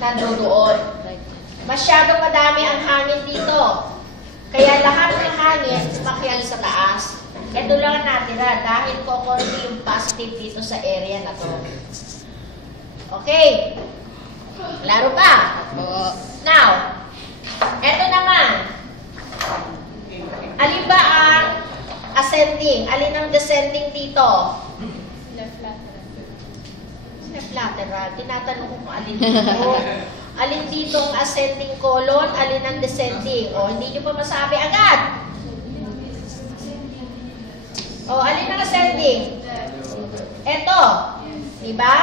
nandoon. Masyado madami ang hangin dito. Kaya lahat ng hangin umakyat sa taas. Ito lang natira dahil kukunti yung positive dito sa area na to. Okay. Klaro ba? Now, eto naman. Alin ba ang ascending? Alin ang descending dito? Left lateral. Left lateral. Tinatanong ko kung alin dito. Alin dito ang ascending colon? Alin ang descending? O, hindi nyo pa masabi agad. O, alin ang ascending? Eto. Diba?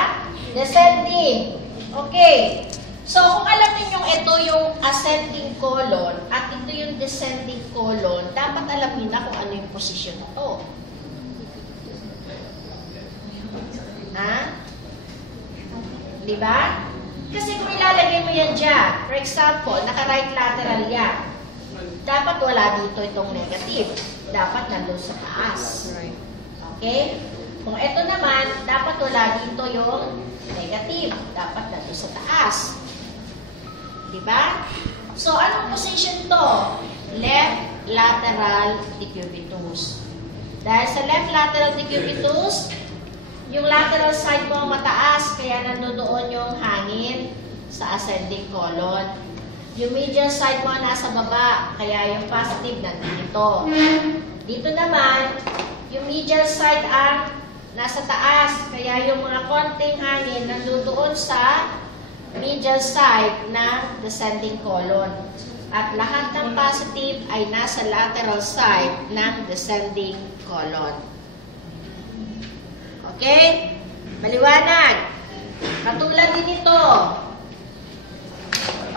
Descending. Okay. So, kung alam ninyong ito yung ascending colon at ito yung descending colon, dapat alam niyo na kung ano yung posisyon na to. Ha? Diba? Kasi kung ilalagay mo yan dyan, for example, naka-right lateral yan, dapat wala dito itong negative. Dapat nandun sa taas. Okay? Kung ito naman, dapat wala dito yung negative. Dapat nandun sa taas. Diba? So, anong position to? Left lateral decubitus. Dahil sa left lateral decubitus, yung lateral side mo mataas, kaya nandoon yung hangin sa ascending colon. Yung medial side mo nasa baba, kaya yung positive nandito. Dito naman, yung medial side ang nasa taas, kaya yung mga konting hangin nandoon sa medial side ng descending colon. At lahat ng positive ay nasa lateral side ng descending colon. Okay? Maliwanag. Katulad din ito.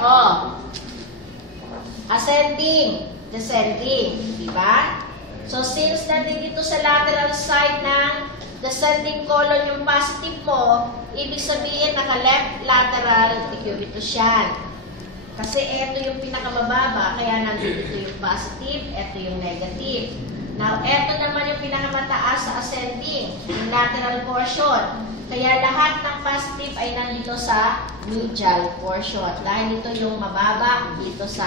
Oh. Ascending, descending. Diba? So, since nandito sa lateral side ng descending colon yung positive mo, ibig sabihin naka-left lateral decubitus yan. Kasi ito yung pinakamababa, kaya nandito yung positive, ito yung negative. Now, ito naman yung pinakamataas sa ascending, yung lateral portion. Kaya lahat ng positive ay nandito sa medial portion. Dahil ito yung mababa dito sa